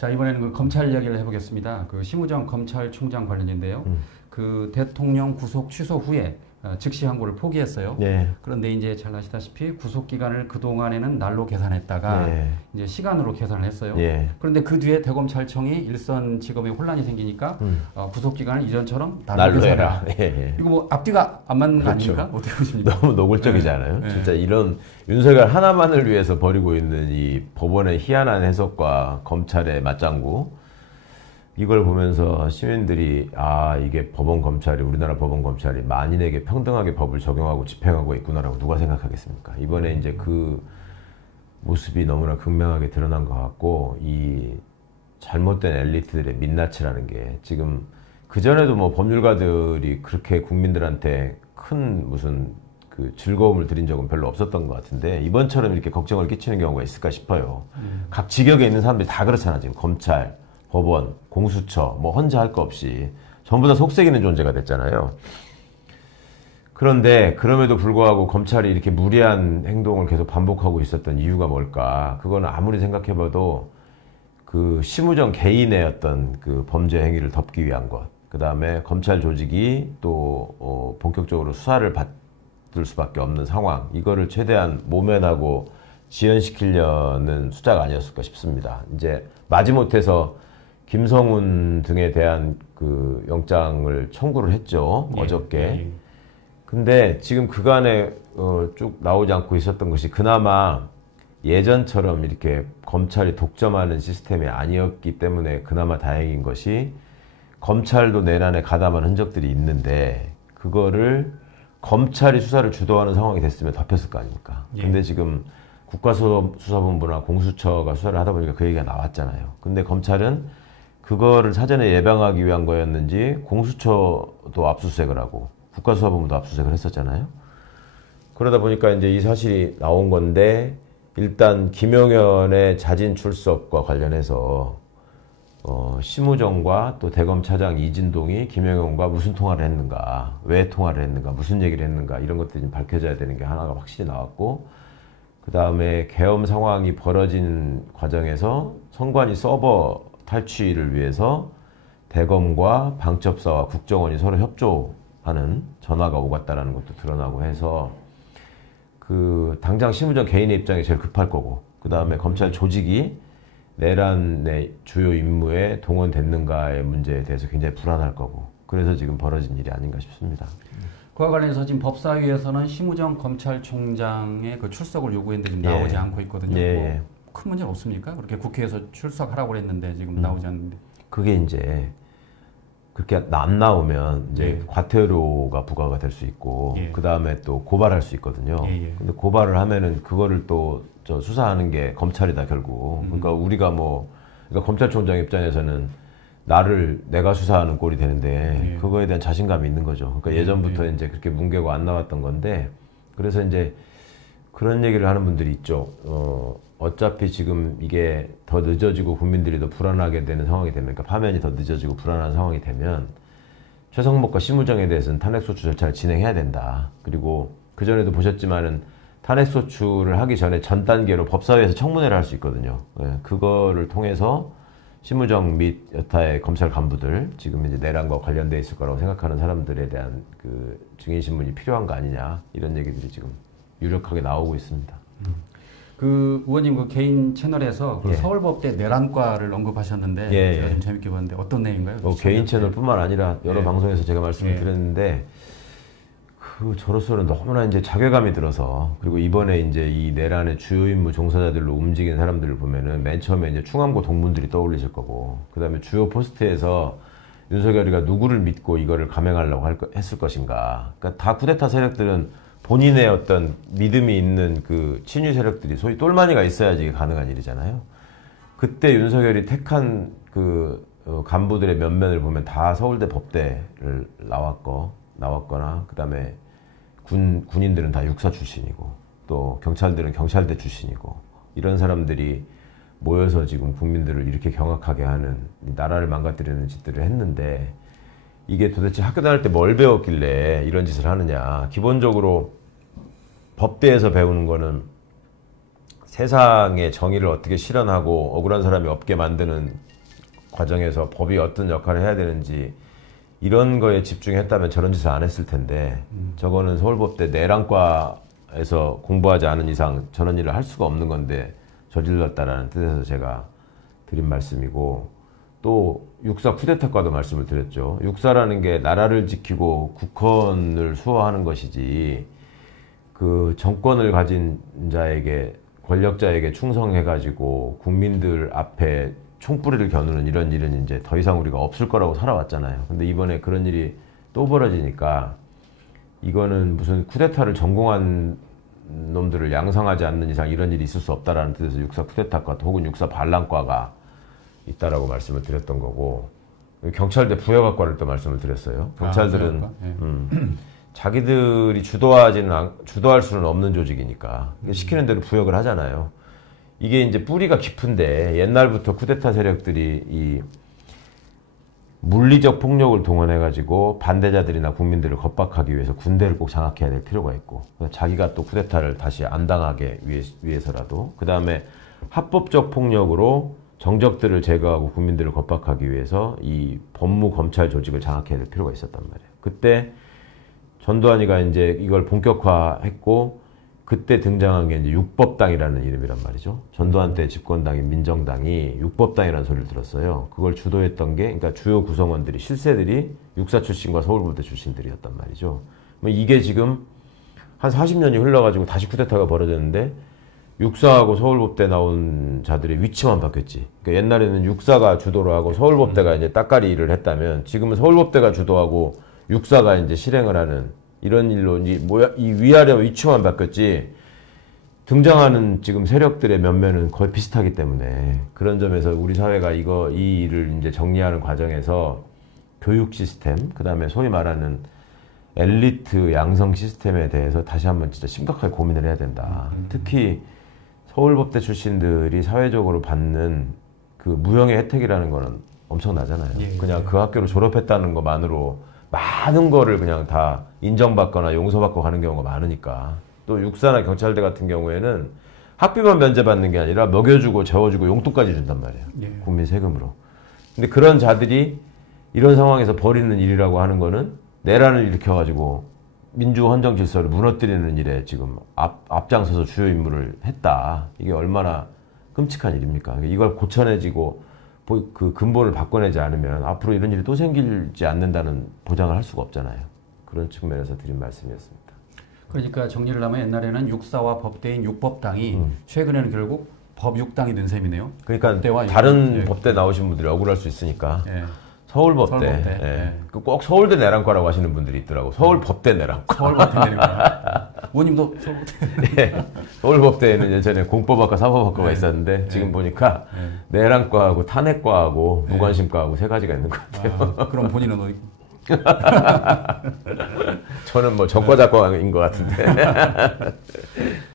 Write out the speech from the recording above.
자, 이번에는 그 검찰 이야기를 해보겠습니다. 그 심우정 검찰총장 관련인데요. 그 대통령 구속 취소 후에 즉시 항고를 포기했어요. 네. 그런데 이제 잘 아시다시피 구속 기간을 그 동안에는 날로 계산했다가 네. 이제 시간으로 계산을 했어요. 네. 그런데 그 뒤에 대검찰청이 일선지검에 혼란이 생기니까 구속 기간을 이전처럼 날로 계산해라. 해라. 예. 이거 뭐 앞뒤가 안 맞는 거 그렇죠. 아닙니까? 어떻게 보십니까? 너무 노골적이잖아요. 네. 진짜 이런 윤석열 하나만을 위해서 벌이고 있는 이 법원의 희한한 해석과 검찰의 맞장구, 이걸 보면서 시민들이 이게 법원 검찰이, 우리나라 법원 검찰이 만인에게 평등하게 법을 적용하고 집행하고 있구나라고 누가 생각하겠습니까? 이번에 이제 그 모습이 너무나 극명하게 드러난 것 같고, 이 잘못된 엘리트들의 민낯이라는 게 지금 그전에도 뭐 법률가들이 그렇게 국민들한테 큰 무슨 그 즐거움을 드린 적은 별로 없었던 것 같은데, 이번처럼 이렇게 걱정을 끼치는 경우가 있을까 싶어요. 각 직역에 있는 사람들이 다 그렇잖아. 지금 검찰, 법원, 공수처, 뭐 혼자 할 거 없이 전부 다 속색이는 존재가 됐잖아요. 그런데 그럼에도 불구하고 검찰이 이렇게 무리한 행동을 계속 반복하고 있었던 이유가 뭘까? 그거는 아무리 생각해봐도 그 심우정 개인의 어떤 그 범죄 행위를 덮기 위한 것, 그 다음에 검찰 조직이 또 본격적으로 수사를 받을 수밖에 없는 상황, 이거를 최대한 모면하고 지연시키려는 수작 아니었을까 싶습니다. 이제 마지못해서 김성훈 등에 대한 그 영장을 청구를 했죠. 어저께. 근데 지금 그간에 쭉 나오지 않고 있었던 것이 그나마 예전처럼 이렇게 검찰이 독점하는 시스템이 아니었기 때문에 그나마 다행인 것이, 검찰도 내란에 가담한 흔적들이 있는데 그거를 검찰이 수사를 주도하는 상황이 됐으면 덮였을 거 아닙니까? 근데 지금 국가수사본부나 공수처가 수사를 하다 보니까 그 얘기가 나왔잖아요. 근데 검찰은 그거를 사전에 예방하기 위한 거였는지 공수처도 압수수색을 하고 국가수사본부도 압수수색을 했었잖아요. 그러다 보니까 이제 이 사실이 나온 건데, 일단 김용현의 자진 출석과 관련해서 심우정과 또 대검 차장 이진동이 김용현과 무슨 통화를 했는가, 왜 통화를 했는가, 무슨 얘기를 했는가, 이런 것들이 좀 밝혀져야 되는 게 하나가 확실히 나왔고, 그 다음에 계엄 상황이 벌어진 과정에서 선관위 서버 탈취를 위해서 대검과 방첩사와 국정원이 서로 협조하는 전화가 오갔다라는 것도 드러나고 해서, 그 당장 심우정 개인의 입장이 제일 급할 거고, 그 다음에 검찰 조직이 내란의 주요 임무에 동원됐는가의 문제에 대해서 굉장히 불안할 거고, 그래서 지금 벌어진 일이 아닌가 싶습니다. 그와 관련해서 지금 법사위에서는 심우정 검찰총장의 그 출석을 요구했는데 지금 나오지 않고 있거든요. 뭐 큰 문제는 없습니까? 그렇게 국회에서 출석하라고 그랬는데 지금 나오지 않는데. 그게 이제 그렇게 안 나오면 이제 과태료가 부과가 될 수 있고, 그 다음에 또 고발할 수 있거든요. 근데 고발을 하면은 그거를 또 수사하는 게 검찰이다 결국. 그러니까 우리가 그러니까 검찰총장 입장에서는 내가 수사하는 꼴이 되는데 그거에 대한 자신감이 있는 거죠. 그러니까 예전부터 이제 그렇게 뭉개고 안 나왔던 건데, 그래서 이제 그런 얘기를 하는 분들이 있죠. 어차피 지금 이게 더 늦어지고 국민들이 더 불안하게 되는 상황이 되면, 그러니까 파면이 더 늦어지고 불안한 상황이 되면 최성목과 심우정에 대해서는 탄핵소추 절차를 진행해야 된다. 그리고 그전에도 보셨지만은 탄핵소추를 하기 전에 전 단계로 법사위에서 청문회를 할 수 있거든요. 그거를 통해서 심우정 및 여타의 검찰 간부들, 지금 이제 내란과 관련돼 있을 거라고 생각하는 사람들에 대한 그 증인신문이 필요한 거 아니냐, 이런 얘기들이 지금 유력하게 나오고 있습니다. 그 의원님 그 개인 채널에서 그 서울법대 내란과를 언급하셨는데 제가 좀 재밌게 봤는데 어떤 내용인가요? 개인 채널뿐만 아니라 여러 방송에서 제가 말씀을 드렸는데, 저로서는 너무나 이제 자괴감이 들어서, 그리고 이번에 이제 이 내란의 주요 임무 종사자들로 움직인 사람들을 보면은 맨 처음에 이제 충암고 동문들이 떠올리실 거고, 그 다음에 주요 포스트에서 윤석열이가 누구를 믿고 이거를 감행하려고 했을 것인가. 그러니까 다 쿠데타 세력들은 본인의 어떤 믿음이 있는 그 친위 세력들이, 소위 똘마니가 있어야지 이게 가능한 일이잖아요. 그때 윤석열이 택한 그 간부들의 면면을 보면 다 서울대 법대를 나왔거나, 그 다음에 군인들은 다 육사 출신이고, 또 경찰들은 경찰대 출신이고, 이런 사람들이 모여서 지금 국민들을 이렇게 경악하게 하는, 나라를 망가뜨리는 짓들을 했는데, 이게 도대체 학교 다닐 때 뭘 배웠길래 이런 짓을 하느냐. 기본적으로 법대에서 배우는 거는 세상의 정의를 어떻게 실현하고 억울한 사람이 없게 만드는 과정에서 법이 어떤 역할을 해야 되는지 이런 거에 집중했다면 저런 짓을 안 했을 텐데 저거는 서울법대 내란과에서 공부하지 않은 이상 저런 일을 할 수가 없는 건데 저질렀다라는 뜻에서 제가 드린 말씀이고, 또 육사 쿠데타과도 말씀을 드렸죠. 육사라는 게 나라를 지키고 국헌을 수호하는 것이지 그 정권을 가진 자에게, 권력자에게 충성해가지고 국민들 앞에 총뿌리를 겨누는 이런 일은 이제 더 이상 우리가 없을 거라고 살아왔잖아요. 근데 이번에 그런 일이 또 벌어지니까 이거는 무슨 쿠데타를 전공한 놈들을 양성하지 않는 이상 이런 일이 있을 수 없다라는 뜻에서 육사 쿠데타과 혹은 육사 반란과가 있다라고 말씀을 드렸던 거고, 경찰대 부여학과를 또 말씀을 드렸어요. 경찰들은 자기들이 주도할 수는 없는 조직이니까 시키는 대로 부역을 하잖아요. 이게 이제 뿌리가 깊은데 옛날부터 쿠데타 세력들이 이 물리적 폭력을 동원해가지고 반대자들이나 국민들을 겁박하기 위해서 군대를 꼭 장악해야 될 필요가 있고, 자기가 또 쿠데타를 다시 안 당하게 위해서라도, 그 다음에 합법적 폭력으로 정적들을 제거하고 국민들을 겁박하기 위해서 이 법무 검찰 조직을 장악해야 될 필요가 있었단 말이에요. 그때 전두환이가 이제 이걸 본격화했고, 그때 등장한 게 이제 육법당이라는 이름이란 말이죠. 전두환 때 집권당인 민정당이 육법당이라는 소리를 들었어요. 그걸 주도했던 게, 그러니까 주요 구성원들이, 실세들이 육사 출신과 서울법대 출신들이었단 말이죠. 이게 지금 한 40년이 흘러가지고 다시 쿠데타가 벌어졌는데 육사하고 서울법대 나온 자들의 위치만 바뀌었지. 그러니까 옛날에는 육사가 주도를 하고 서울법대가 이제 따까리 일을 했다면, 지금은 서울법대가 주도하고 육사가 이제 실행을 하는 이런 일로 이 위아래 위치만 바뀌었지, 등장하는 지금 세력들의 면면은 거의 비슷하기 때문에, 그런 점에서 우리 사회가 이 일을 이제 정리하는 과정에서 교육 시스템, 그 다음에 소위 말하는 엘리트 양성 시스템에 대해서 다시 한번 진짜 심각하게 고민을 해야 된다. 특히 서울법대 출신들이 사회적으로 받는 그 무형의 혜택이라는 거는 엄청나잖아요. 예, 그냥 그 학교를 졸업했다는 것만으로 많은 거를 그냥 다 인정받거나 용서받고 가는 경우가 많으니까. 또 육사나 경찰대 같은 경우에는 학비만 면제받는 게 아니라 먹여주고 재워주고 용돈까지 준단 말이에요. 예. 국민 세금으로. 근데 그런 자들이 이런 상황에서 벌이는 일이라고 하는 거는 내란을 일으켜가지고 민주 헌정 질서를 무너뜨리는 일에 지금 앞장서서 주요 임무를 했다. 이게 얼마나 끔찍한 일입니까? 이걸 고쳐내지고 그 근본을 바꿔내지 않으면 앞으로 이런 일이 또 생기지 않는다는 보장을 할 수가 없잖아요. 그런 측면에서 드린 말씀이었습니다. 그러니까 정리를 하면 옛날에는 육사와 법대인 육법당이 최근에는 결국 법육당이 된 셈이네요. 그러니까 다른 법대 나오신 분들이 억울할 수 있으니까 서울법대. 예. 꼭 서울대 내란과라고 하시는 분들이 있더라고. 서울법대 내란과. 서울법대 내란과. 의원님도 서울법대. 네. 서울법대에는 예전에 공법학과, 사법학과가 있었는데 지금 보니까 내란과하고 탄핵과하고 무관심과하고 세 가지가 있는 것 같아요. 그럼 본인은 어디? 저는 뭐 정과자과인 것 같은데.